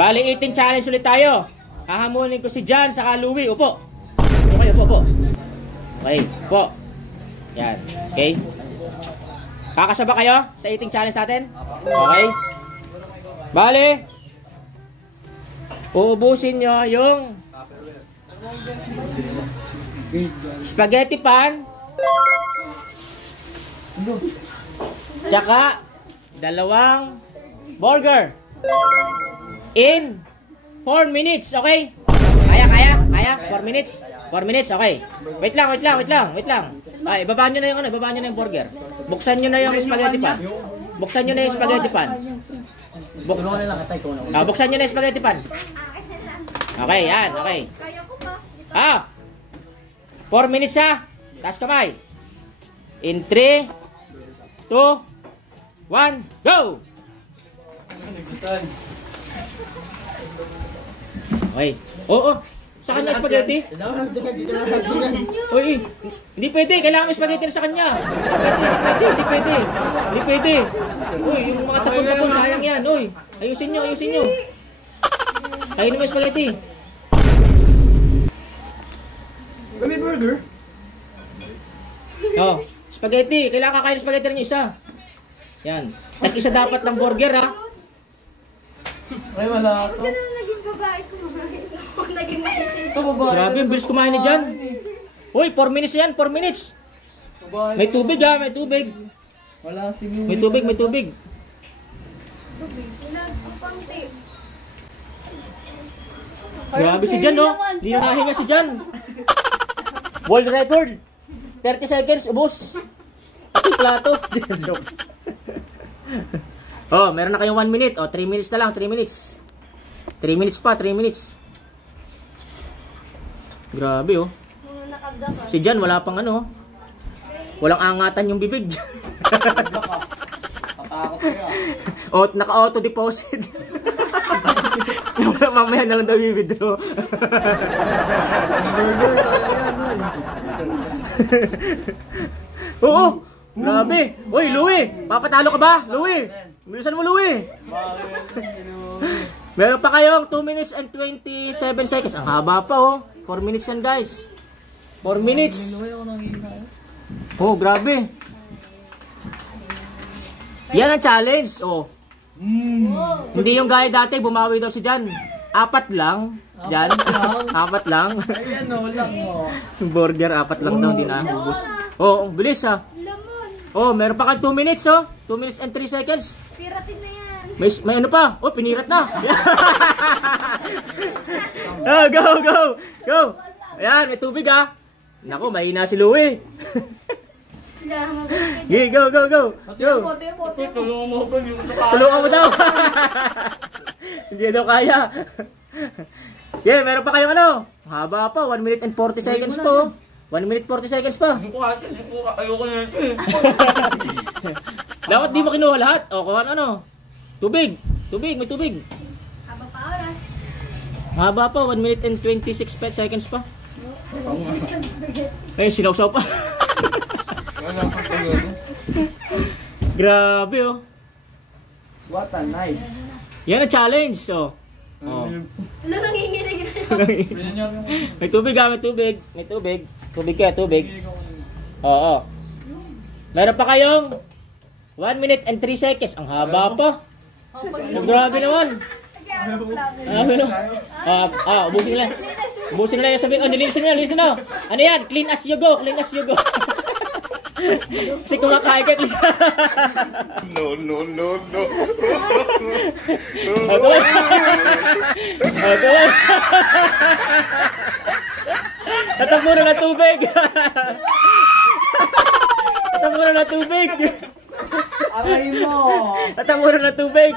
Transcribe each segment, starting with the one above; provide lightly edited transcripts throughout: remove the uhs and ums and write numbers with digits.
Bali, eating challenge ulit tayo. Hahamunin ko si Jan saka Louie. Upo. Okay, upo. Okay, upo. Yan. Okay. Kakasaba kayo sa eating challenge natin? Okay. Bali, uubusin nyo yung spaghetti pan tsaka dalawang burger in 4 minutes, okay? Kaya? 4 minutes? 4 minutes, okay. Wait lang. Ay, babaan nyo na yung yung burger. Buksan nyo na yung spaghetti pan. Buksan nyo na yung spaghetti pan. Buksan nyo na yung spaghetti pan. Okay, yan, okay. 4 minutes ha. Taas kamay. In 3, 2, 1, go! Okay. Oo. Sa kanya spaghetti. Uy, hindi pwede. Kailangan may spaghetti na sa kanya. Hindi pwede. Uy, yung mga tapon-tapon, sayang yan. Uy, ayusin nyo. Kainin mo yung spaghetti. May burger? Oh, spaghetti. Kailangan kakain ng spaghetti rin yung isa. Yan. Tag-isa dapat ng burger, ha? Ay, wala to. Ba't ka naging babae kumain? Huwag naging babae. So, babae. Grabe, ang bilis kumain ni Jan. Uy, 4 minutes yan, 4 minutes. Babae. May tubig, ha? May tubig. Wala singing. May tubig. Nagpapangti. Grabe si Jan, no? Hindi na nahinga si Jan. World record. 30 seconds, ubos. Pati plato. Joke. Oh, meron na kayong 1 minute. Oh, 3 minutes na lang, 3 minutes. 3 minutes pa, 3 minutes. Grabe, oh. Si Jan, wala pang ano. Walang angatan yung bibig. Tatakot kaya. Oh, naka-auto deposit. Mamaya na lang daw i-withdraw. Oo, grabe. Uy, Louie, papatalo ka ba? Louie, bilisan mo, Louie. Meron pa kayong 2 minutes and 27 seconds. Ang haba pa, oh. 4 minutes yan, guys. 4 minutes. Oh, grabe. Yan ang challenge, oh. Hindi yung gaya dati, bumawi daw si Jan. 4 lang. Jan, 4 lang. Ayan, no, lang mo. Burger, 4 lang daw, hindi na ubos. Oh, ang bilis, ha. Lamon. Oh, meron pa kang 2 minutes, oh. 2 minutes and 3 seconds. Piratin na yan. May ano pa? Oh, pinirat na. Oh, go. Ayan, may tubig, ha. Naku, mahina si Louie. Okay, go. Tulungan mo daw. Hindi daw kaya. Yeah, meron pa kayong ano? Haba pa, 1 minute and 40 seconds po. 1 minute 40 seconds pa. Ayoko na ito eh. Dapat di mo kinuha lahat. O, kuha ano? Tubig, may tubig. Haba pa oras. Haba pa, 1 minute and 26 seconds pa. Ay, sinawsaw pa. Grabe, oh. What a nice. Yan ang challenge, oh. Oh. Wala nanginginig na. May tubig, ha, may tubig. Tubig. Oo. Meron pa kayong 1 minute and 3 seconds. Ang haba pa. Oh, grabe naman. Ubusin nila. Ubusin nila yung sabi. Oh, nililisan nyo. Ano yan? Clean as you go. Kasi kumakain ka. No. Tatamuro na tubig. Aray mo. Tatamuro na tubig.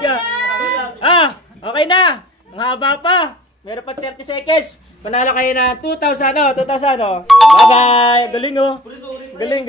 Okay na. Ang haba pa. Meron pa 30 seconds. Panalo kayo na 2,000, oh. 2,000, oh. Bye-bye. Galing, oh. Galing.